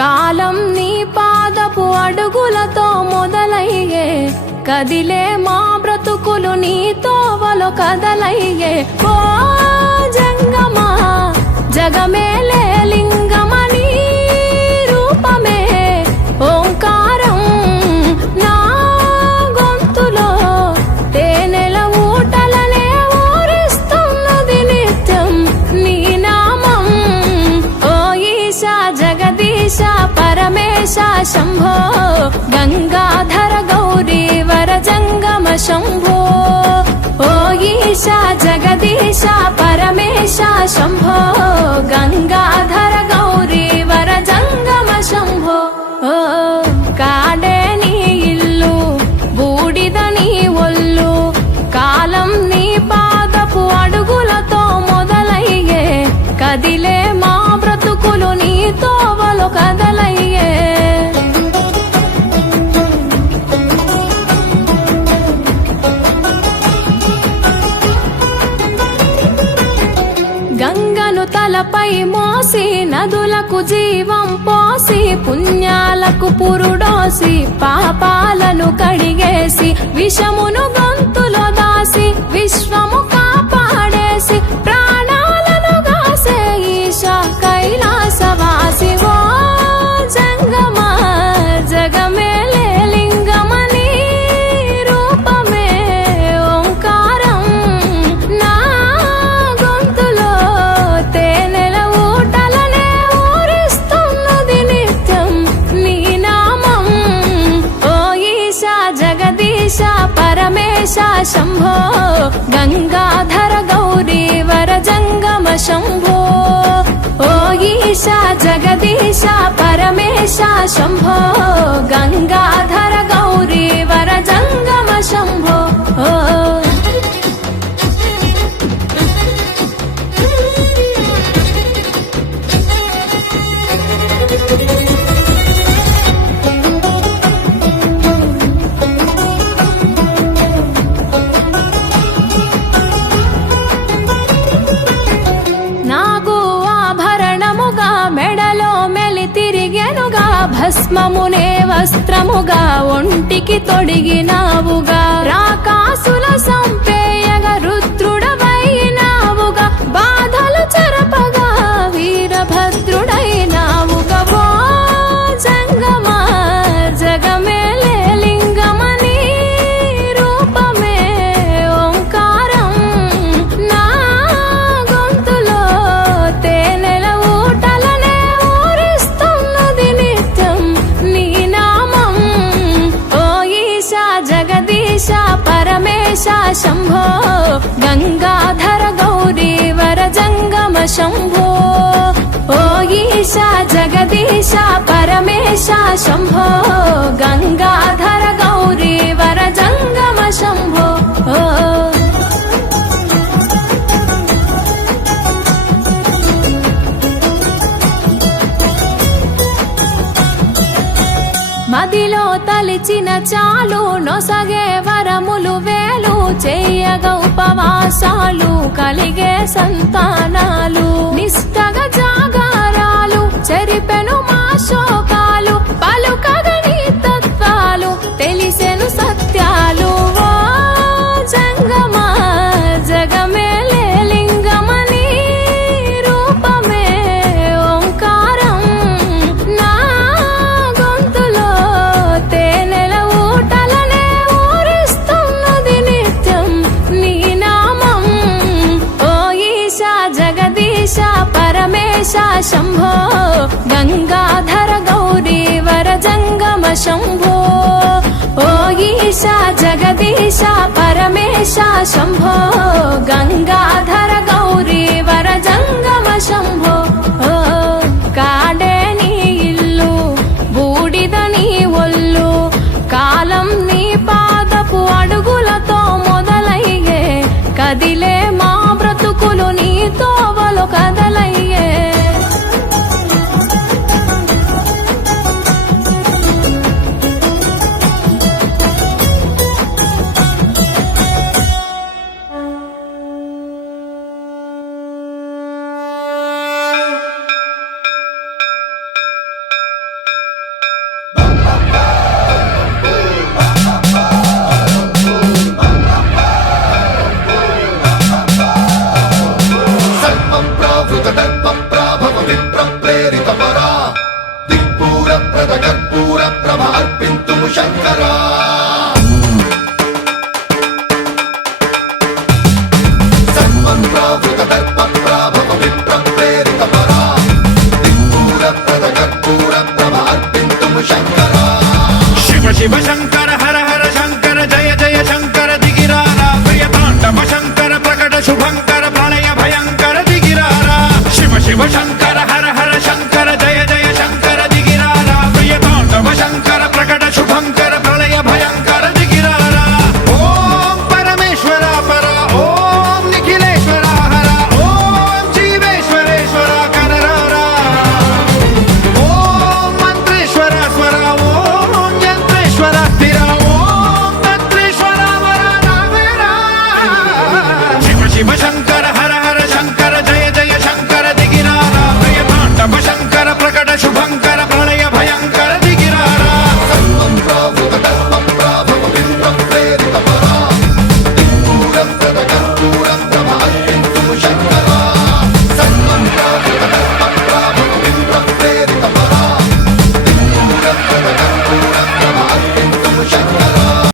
కాలం నీ పాదపు అడుగులతో మొదలయ్యే, కదిలే మా బ్రతుకులు నీ తోవలో కదలయ్యే. ఓ జంగమా జగమేలే లింగమని రూపమే ఓంకారం నా గొంతులో తేనెల ఊటలనే ఊరిస్తున్నది నిత్యం నీ నామం. ఓ ఈశా జగదీశ పరమేశ శంభో గంగాధర గౌరీ వర జంగమ శంభో. ఓ ఈశా జగదీశ పరమేశ శంభో గంగాధర గౌరీ వర జంగమ శంభో. ఓ కాడే నీ ఇల్లు బూడిద నీ ఒళ్ళు, కాలం నీ పాదపు అడుగులతో మొదలయ్యే, కదిలే మా బ్రతుకులు నీ తోవలో కదలయ్యే. గంగను తలపై మోసి నదులకు జీవం పోసి, పుణ్యాలకు పురుడోసి పాపాలను కడిగేసి, విషమును గొంతులో దాసి విశ్వము కాపాడేసి, ప్రాణాలను గాసే ఈశా కైలాసవాసి. ఓ జంగమా జగమేలే లింగమని రూపమే ఓంకారం నా గొంతులో తేనెల ఊటలనే ఊరిస్తున్నది నిత్యం నీ నామం. ఓ ఈశా జగదీశ పరమేశ శంభో గంగాధర గౌరీ వర జంగమ శంభో. ఓ ఈశా జగదీశ పరమేశ శంభో గంగాధర గౌరీ వర జంగమ శంభో. ఓ నాగు ఆభరణముగా మెడలో మెలి తిరిగెనుగా, భస్మమునే వస్త్రముగా ఒంటికి తొడిగినావుగా, రాకాసుల సంపేయగా రుద్రుడవైనావుగా, బాధలు చెరపగా వీరభద్రుడైనావుగా. ఓ జంగమా జగమేలే లింగమని రూపమే ఓంకారం నా గొంతులో తేనెల ఊటలనే ఊరిస్తున్నది నిత్యం నీ నామం. ఓ ఈశా జగదీశ పరమేశ శంభో గంగాధర గౌరీ వర జంగమ శంభో. ఓ ఈశా జగదీశ పరమేశ శంభో గంగాధర గౌరీ వర జంగమ శంభో. ఓ మదిలో తలిచిన చాలు నొసగే వరములు వేలు, చేయగ ఉపవాసాలు కలిగే సంతానాలు, నిష్టగ జాగారాలు చెరిపెను మా శోకాలు, పలుకగని తత్వాలు తెలిసెను సత్యాలు. ఓ జంగమా జగమేలే లింగమని రూపమే ఓంకారం నా గొంతులో తేనెల ఊటలనే ఊరిస్తున్నది నిత్యం నీ నామం. ఓ ఈశా జగదీశ పరమేశ శంభో గంగాధర గౌరీ వర జంగమ శంభో. ఓ ఈశా జగదీశ పరమేశ శంభో గంగాధర గౌరీ వర జంగమ శంభో. ఓ కాడే నీ ఇల్లు బూడిద నీ ఒళ్ళు, కాలం నీ పాదపు అడుగులతో మొదలయ్యే, కదిలే మా బ్రతుకులు నీ తోవలో కదలయ్యే. దర్ప ప్రాభవ విప్ర ప్రేరిత పరా దిక్పూర ప్రద కర్పూర ప్రభ అర్పింతుము శంకరా సర్వం ప్రావృత దర్ప ప్రాభవ విప్ర ప్రేరిత పరా దిక్పూర ప్రద కర్పూర ప్రభ అర్పింతుము శంకరా శివ శివ శంకర హర హర శంకర జయ జయ శంకర దిగిరారా ప్రియ తాండవ శంకర ప్రకట శుభంకర ప్రళయ భయంకర దిగిరారా శివ శివ శంకర